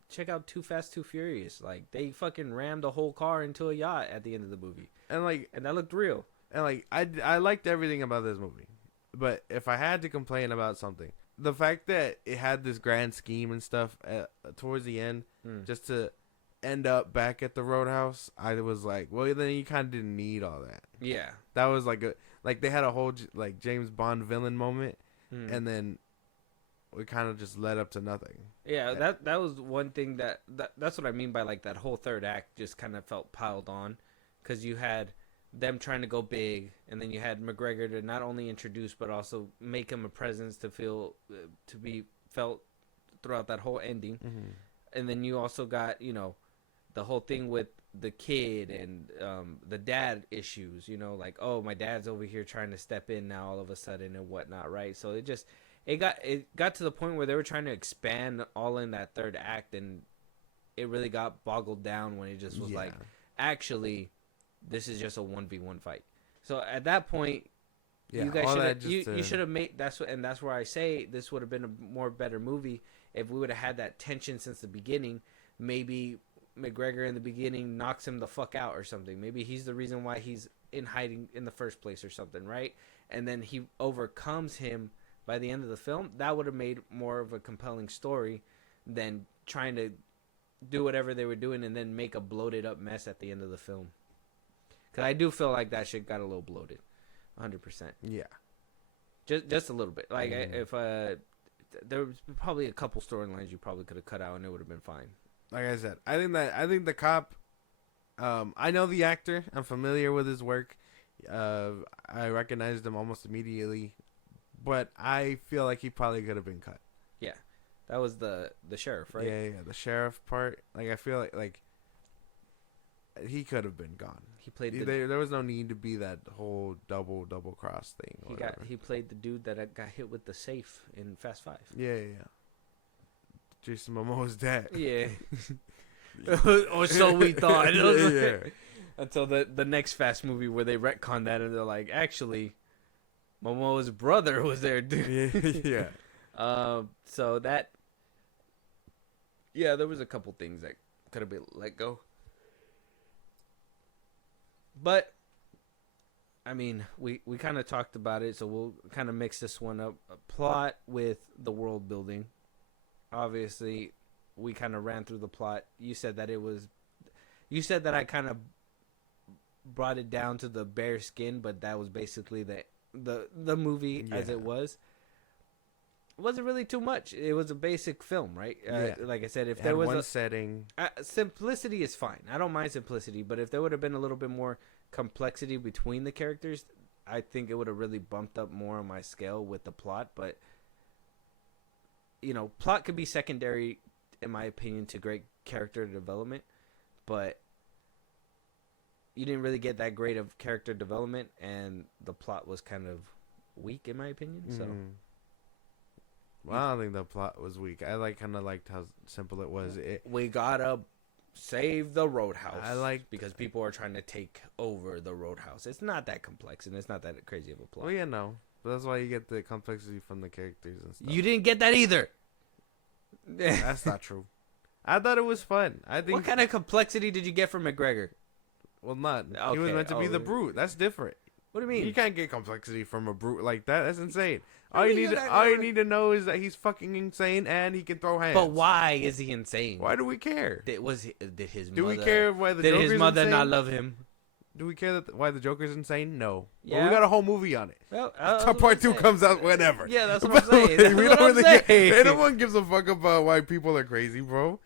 check out Too Fast, Too Furious. Like, they fucking rammed a whole car into a yacht at the end of the movie, and that looked real. And like, I liked everything about this movie, but if I had to complain about something, the fact that it had this grand scheme and stuff towards the end, just to end up back at the Roadhouse, I was like, well, then you kind of didn't need all that. Yeah, that was like they had a whole like James Bond villain moment, and then it kind of just led up to nothing. Yeah, that was one thing that's what I mean by like that whole third act just kind of felt piled on, because you had them trying to go big, and then you had McGregor to not only introduce but also make him a presence to be felt throughout that whole ending. And then you also got the whole thing with the kid and the dad issues, like, oh, my dad's over here trying to step in now all of a sudden and whatnot, right? So it got to the point where they were trying to expand all in that third act, and it really got boggled down when it just was like, actually, this is just a 1v1 fight. So at that point, you guys should have made that's where I say this would have been a better movie if we would have had that tension since the beginning. Maybe McGregor in the beginning knocks him the fuck out or something. Maybe he's the reason why he's in hiding in the first place or something, right? And then he overcomes him by the end of the film. That would have made more of a compelling story than trying to do whatever they were doing and then make a bloated up mess at the end of the film. Because I do feel like that shit got a little bloated, 100%. Yeah, just a little bit. Like if there was probably a couple storylines you probably could have cut out and it would have been fine. Like I said, I think the cop. I know the actor. I'm familiar with his work. I recognized him almost immediately, but I feel like he probably could have been cut. Yeah, that was the sheriff, right? Yeah, the sheriff part. Like, I feel like he could have been gone. He played there was no need to be that whole double cross thing. He played the dude that got hit with the safe in Fast 5. Yeah. Jason Momoa's dad. Yeah. Or so we thought. Yeah. Until the next Fast movie where they retcon that and they're like, actually, Momoa's brother was there, dude. Yeah. So that, yeah, there was a couple things that could have been let go. But, I mean, we kind of talked about it, so we'll kind of mix this one up. A plot with the world building. Obviously, we kind of ran through the plot. You said that I kind of brought it down to the bare skin, but that was basically the movie as it was. It wasn't really too much. It was a basic film, right? Like I said, if there was one setting, simplicity is fine. I don't mind simplicity, but if there would have been a little bit more complexity between the characters, I think it would have really bumped up more on my scale with the plot. But plot could be secondary, in my opinion, to great character development. But you didn't really get that great of character development, and the plot was kind of weak, in my opinion. So. Well, I don't think the plot was weak. I kind of liked how simple it was. We gotta save the Roadhouse. Because people are trying to take over the Roadhouse. It's not that complex, and it's not that crazy of a plot. Well, yeah, no. But that's why you get the complexity from the characters and stuff. You didn't get that either. That's not true. I thought it was fun. I think. What kind of complexity did you get from McGregor? Well, none. Okay. He was meant to be the brute. That's different. What do you mean? You can't get complexity from a brute like that. That's insane. All you need to know is that he's fucking insane and he can throw hands. But why is he insane? Why do we care? Did we care why the did Joker's his mother insane? not love him? Do we care why the Joker's insane? No. Yeah. Well, we got a whole movie on it. Well, Part 2 comes out whenever. Yeah, that's what I'm saying. That's We what don't I'm really saying. no one gives a fuck about why people are crazy, bro.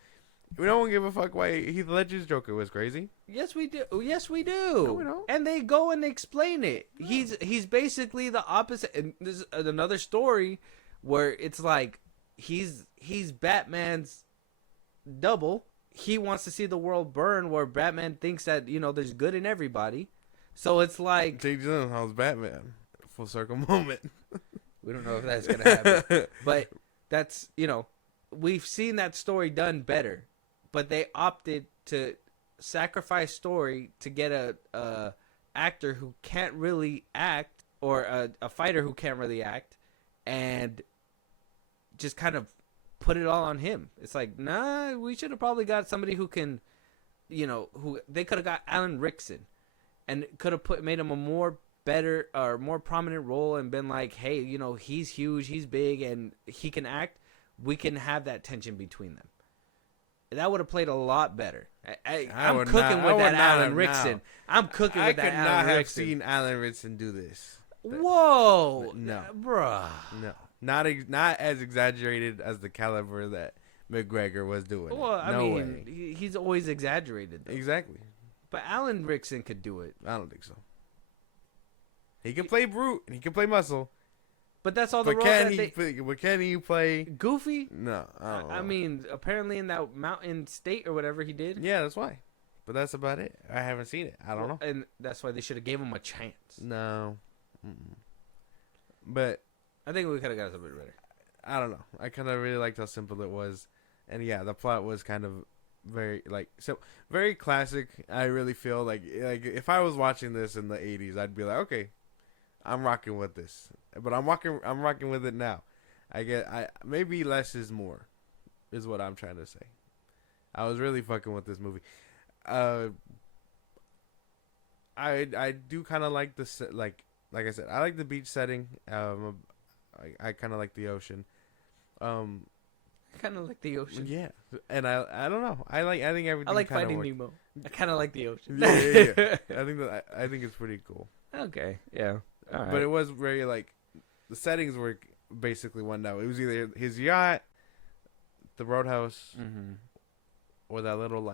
We don't give a fuck why Heath Ledger's Joker was crazy. Yes, we do. Yes, we do. No, we don't. And they go and explain it. No. He's basically the opposite. And this is another story where it's like he's Batman's double. He wants to see the world burn, where Batman thinks that there's good in everybody. So it's like Jake Gyllenhaal's Batman. Full circle moment. We don't know if that's gonna happen, but that's we've seen that story done better. But they opted to sacrifice story to get a actor who can't really act, or a fighter who can't really act, and just kind of put it all on him. It's like, nah, we should have probably got somebody who can, who they could have got Alan Rickson, and could have made him a more prominent role, and been like, hey, he's huge, he's big, and he can act. We can have that tension between them. That would have played a lot better. I'm cooking with that Alan Rickson. I'm cooking with that Alan Rickson. I could not have seen Alan Rickson do this. Whoa. No. Bruh. No. Not as exaggerated as the caliber that McGregor was doing. Well, I mean, he's always exaggerated, though. Exactly. But Alan Rickson could do it. I don't think so. He can play brute and he can play muscle. But that's all the roles But can he play Goofy? No, I don't know. I mean, apparently in that mountain state or whatever he did. Yeah, that's why. But that's about it. I haven't seen it. I don't know. And that's why they should have gave him a chance. No. Mm-mm. But I think we could have got something better. I don't know. I kind of really liked how simple it was. And yeah, the plot was kind of very very classic. I really feel like if I was watching this in the 80s, I'd be like, okay, I'm rocking with this. But I'm rocking with it now. Maybe less is more, is what I'm trying to say. I was really fucking with this movie. I do kind of like the like I said, I like the beach setting. I kind of like the ocean. Kind of like the ocean. Yeah, and I don't know. I think everything. I like Finding worked. Nemo. I kind of like the ocean. Yeah. I think it's pretty cool. Okay. Yeah. All right. But it was very the settings were basically one note. It was either his yacht, the Roadhouse, or that little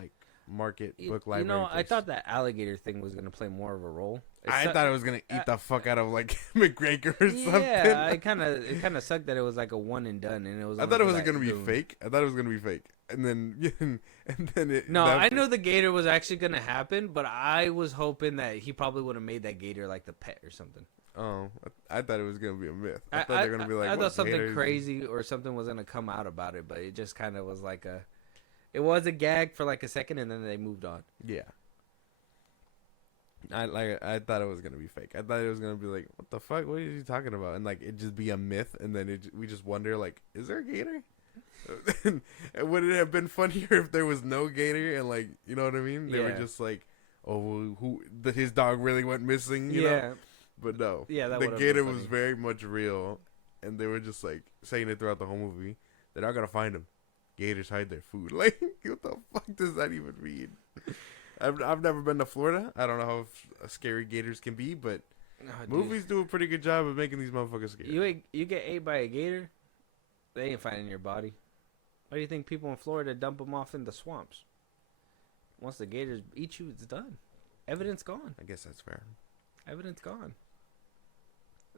market book library. I thought that alligator thing was gonna play more of a role. I thought it was gonna eat the fuck out of McGregor or something. Yeah, it kind of sucked that it was like a one and done, and it was. I thought it was gonna be fake. I thought it was gonna be fake, and then it. No, I knew the gator was actually gonna happen, but I was hoping that he probably would have made that gator like the pet or something. Oh, I thought it was gonna be a myth. I thought they were gonna be like. I thought something crazy or something was gonna come out about it, but it just kind of was like it was a gag for like a second, and then they moved on. Yeah. I thought it was gonna be fake. I thought it was gonna be like, what the fuck? What are you talking about? And like it just be a myth, and then we just wonder like, is there a gator? And would it have been funnier if there was no gator and like, you know what I mean? They were just like, oh, his dog really went missing, you know? But no, the gator was very much real, and they were just like saying it throughout the whole movie. They're not gonna find him. Gators hide their food. Like, what the fuck does that even mean? I've never been to Florida. I don't know how scary gators can be, but movies do a pretty good job of making these motherfuckers scary. You get ate by a gator, they ain't finding your body. Why do you think people in Florida dump them off in the swamps? Once the gators eat you, it's done. Evidence gone. I guess that's fair. Evidence gone.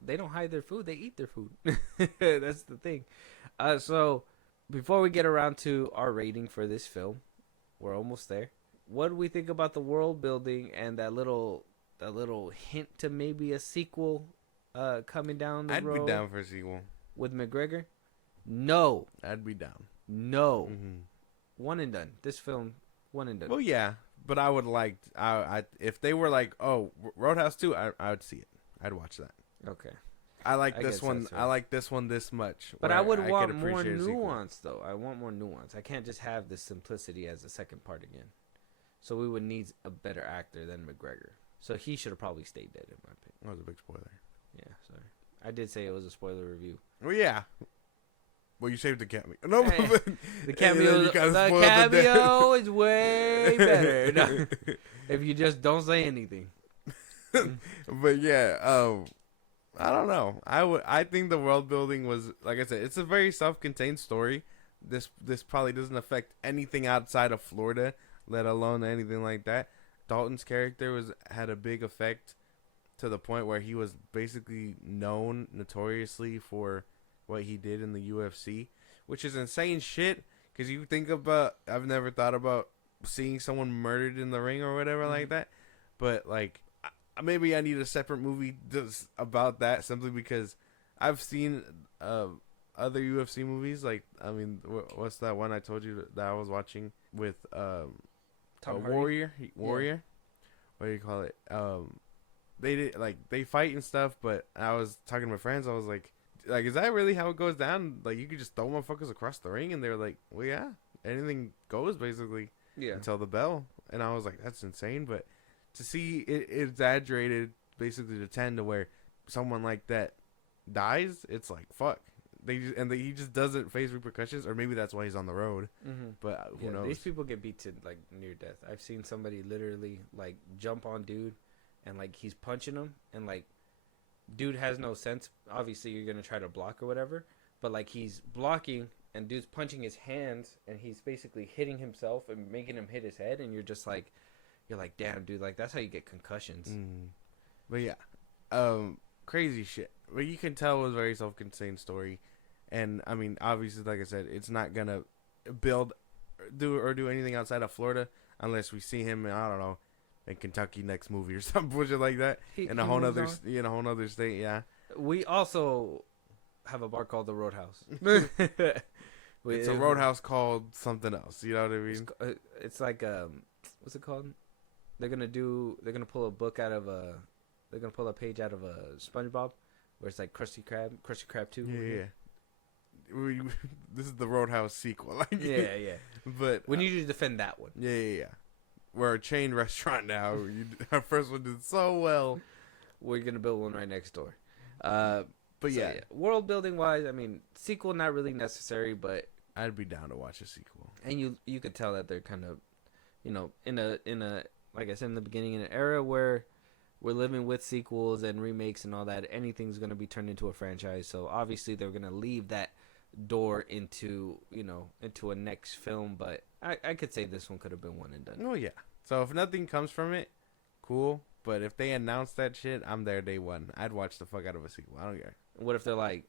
They don't hide their food. They eat their food. That's the thing. So, before we get around to our rating for this film, we're almost there. What do we think about the world building and that little hint to maybe a sequel coming down the road? I'd be down for a sequel. With McGregor? No. I'd be down. No. Mm-hmm. One and done. This film, one and done. Well, yeah. But I would like, if they were like, oh, Roadhouse 2, I would see it. I'd watch that. Okay. I like this one. I like this one this much. But I would want more nuance, though. I want more nuance. I can't just have the simplicity as the second part again. So we would need a better actor than McGregor. So he should have probably stayed dead, in my opinion. That was a big spoiler. Yeah, sorry. I did say it was a spoiler review. Well, yeah. Well, you saved the cameo. No, the cameo is way better. No, if you just don't say anything. But yeah, I don't know. I think the world building was, like I said, it's a very self-contained story. This probably doesn't affect anything outside of Florida, let alone anything like that. Dalton's character had a big effect to the point where he was basically known notoriously for what he did in the UFC, which is insane shit. Because you think about, I've never thought about seeing someone murdered in the ring or whatever like that. But like, maybe I need a separate movie just about that, simply because I've seen other UFC movies. Like, I mean, what's that one I told you that I was watching with Warrior? Yeah. What do you call it? They did, like, they fight and stuff, but I was talking to my friends. I was like, is that really how it goes down? Like, you could just throw motherfuckers across the ring, and they were like, well, yeah, anything goes basically. Yeah. Until the bell, and I was like, that's insane. But to see it exaggerated basically to 10 to where someone like that dies, it's like, fuck. He just doesn't face repercussions, or maybe that's why he's on the road. Mm-hmm. But who knows? These people get beat to like near death. I've seen somebody literally like jump on dude, and like he's punching him, and like dude has no sense. Obviously, you're gonna try to block or whatever, but like he's blocking, and dude's punching his hands, and he's basically hitting himself and making him hit his head, and you're like, damn, dude, like that's how you get concussions. Mm. But yeah, crazy shit. But you can tell it was a very self-contained story. And, I mean, obviously, like I said, it's not going to do anything outside of Florida unless we see him, I don't know, in Kentucky next movie or some bullshit like that. In a whole other state, yeah. We also have a bar called the Roadhouse. It's a Roadhouse called something else, you know what I mean? It's like, what's it called? They're going to pull a book out of they're going to pull a page out of a SpongeBob where it's like Krusty Krab 2. Yeah. This is the Roadhouse sequel. Yeah. But we need you to defend that one. Yeah. We're a chain restaurant now. Our first one did so well. We're gonna build one right next door. Yeah, world building wise, I mean, sequel not really necessary, but I'd be down to watch a sequel. And you could tell that they're kind of, in a like I said in the beginning, in an era where we're living with sequels and remakes and all that, anything's gonna be turned into a franchise. So obviously they're gonna leave that door into a next film, but I could say this one could have been one and done. Oh yeah. So if nothing comes from it, cool. But if they announce that shit, I'm there day one. I'd watch the fuck out of a sequel. I don't care. What if they're like,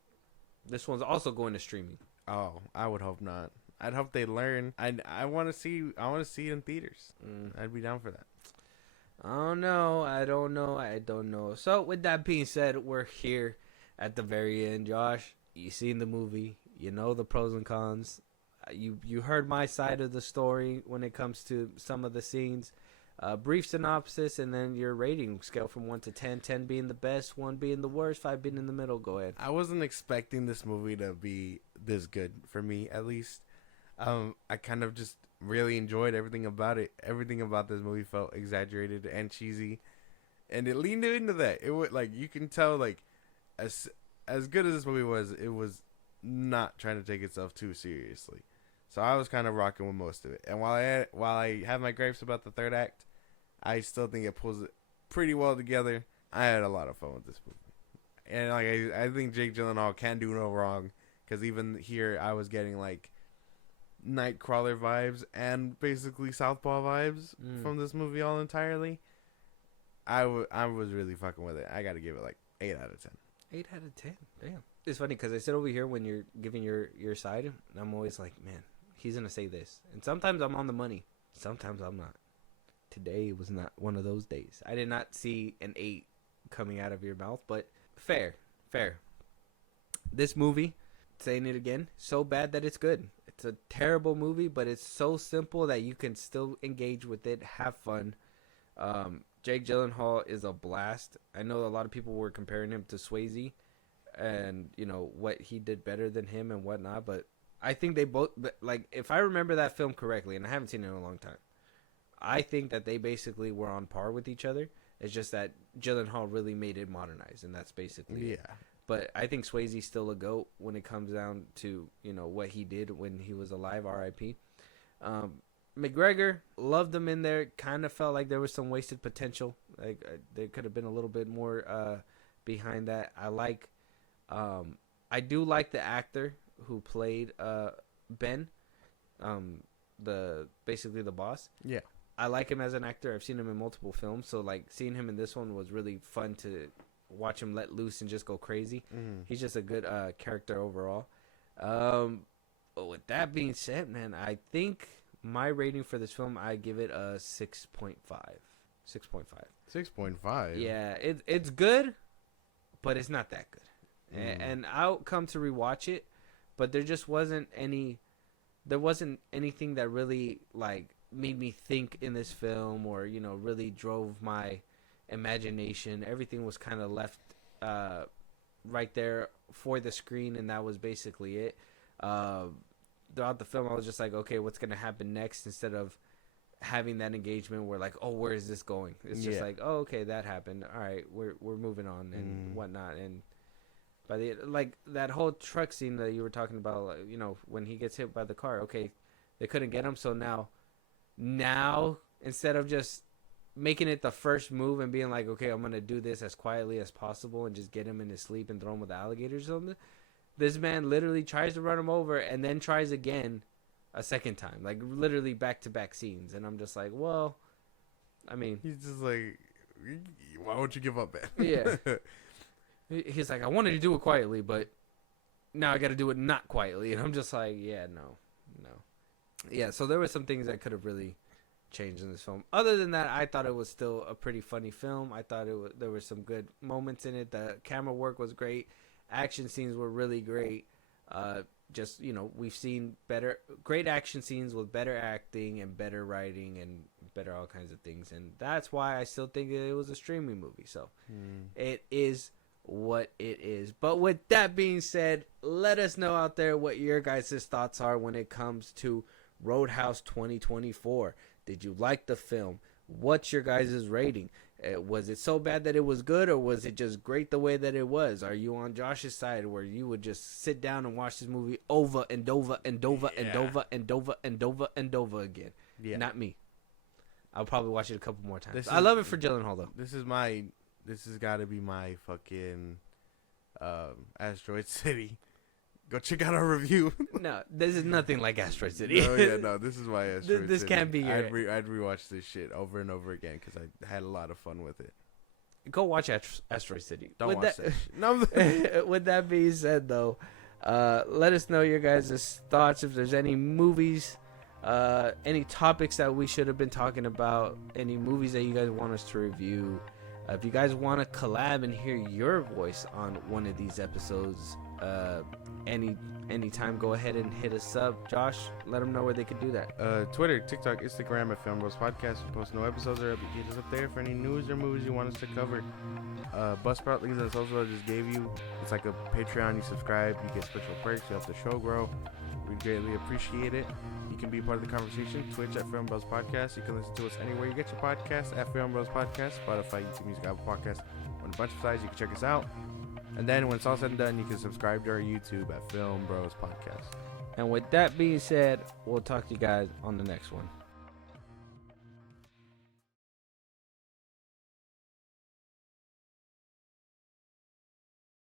this one's also going to streaming? Oh, I would hope not. I'd hope they learn. I want to see it in theaters. I'd be down for that. I don't know. So with that being said, we're here at the very end. Josh, you seen the movie. You know the pros and cons. You heard my side of the story when it comes to some of the scenes. brief synopsis, and then your rating scale from 1 to 10. 10 being the best, 1 being the worst, 5 being in the middle. Go ahead. I wasn't expecting this movie to be this good, for me at least. I kind of just really enjoyed everything about it. Everything about this movie felt exaggerated and cheesy, and it leaned into that. It would, like, you can tell, like, as good as this movie was, it was not trying to take itself too seriously. So I was kind of rocking with most of it. And while I have my gripes about the third act, I still think it pulls it pretty well together. I had a lot of fun with this movie, and like I think Jake Gyllenhaal can do no wrong, because even here I was getting like Nightcrawler vibes and basically Southpaw vibes from this movie all entirely. I was really fucking with it. I got to give it like 8 out of 10. 8 out of 10. Damn. It's funny because I sit over here when you're giving your side, and I'm always like, man, he's gonna say this, and sometimes I'm on the money, sometimes I'm not. Today was not one of those days. I did not see an 8 coming out of your mouth, but fair. This movie, saying it again, so bad that it's good. It's a terrible movie, but it's so simple that you can still engage with it, have fun. Jake Gyllenhaal is a blast. I know a lot of people were comparing him to Swayze, and you know what he did better than him and whatnot, but I think they both, like, if I remember that film correctly, and I haven't seen it in a long time, I think that they basically were on par with each other. It's just that Gyllenhaal really made it modernized, and that's basically it. But I think Swayze's still a GOAT when it comes down to, you know, what he did when he was alive, R.I.P. McGregor, loved him in there. Kind of felt like there was some wasted potential. Like, there could have been a little bit more behind that. I do like the actor who played Ben, basically the boss. Yeah. I like him as an actor. I've seen him in multiple films, so like seeing him in this one was really fun to watch him let loose and just go crazy. He's just a good character overall. But with that being said, man, I think my rating for this film, I give it a 6.5. 6.5. 6.5. Yeah, it's good, but it's not that good. And I'll come to rewatch it, but there just wasn't anything that really like made me think in this film, or, you know, really drove my imagination. Everything was kind of left right there for the screen, and that was basically it. Throughout the film, I was just like, okay, what's gonna happen next, instead of having that engagement where like, oh, where is this going? It's just like, oh, okay, that happened, all right, we're moving on and whatnot. And by the, like, that whole truck scene that you were talking about, like, you know, when he gets hit by the car, okay, they couldn't get him, so now instead of just making it the first move and being like, okay, I'm gonna do this as quietly as possible and just get him in his sleep and throw him with the alligators or something, this man literally tries to run him over and then tries again a second time, like literally back-to-back scenes. And I'm just like, well, I mean, he's just like, why won't you give up, man? Yeah. He's like, I wanted to do it quietly, but now I got to do it not quietly. And I'm just like, yeah, no. Yeah, so there were some things that could have really changed in this film. Other than that, I thought it was still a pretty funny film. I thought there were some good moments in it. The camera work was great. Action scenes were really great. Just, you know, we've seen great action scenes with better acting and better writing and better all kinds of things. And that's why I still think it was a streaming movie. So it is what it is. But with that being said, let us know out there what your guys' thoughts are when it comes to Roadhouse 2024. Did you like the film? What's your guys' rating? Was it so bad that it was good, or was it just great the way that it was? Are you on Josh's side, where you would just sit down and watch this movie over and over and over and over and over and over and over again? Yeah. Not me. I'll probably watch it a couple more times. I love it for Gyllenhaal, though. This has got to be my fucking Asteroid City. Go check out our review. No, this is nothing like Asteroid City. No, this is my Asteroid City. This can't be your... I'd rewatch this shit over and over again because I had a lot of fun with it. Go watch Asteroid City. Don't watch that shit. No. With that being said, though, let us know your guys' thoughts. If there's any movies, any topics that we should have been talking about, any movies that you guys want us to review, If you guys want to collab and hear your voice on one of these episodes, anytime, go ahead and hit us up. Josh, let them know where they could do that. Twitter, TikTok, Instagram at FIlmBros Podcast. We post no episodes or hit us up there for any news or movies you want us to cover. Buzzsprout links and social I just gave you. It's like a Patreon. You subscribe, you get special perks, you help the show grow. We greatly appreciate it. You can be part of the conversation. Twitch at FIlmBros Podcast. You can listen to us anywhere you get your podcasts at FIlmBros Podcast, Spotify, YouTube Music, Apple Podcasts. On a bunch of sites, you can check us out. And then when it's all said and done, you can subscribe to our YouTube at FIlmBros Podcast. And with that being said, we'll talk to you guys on the next one.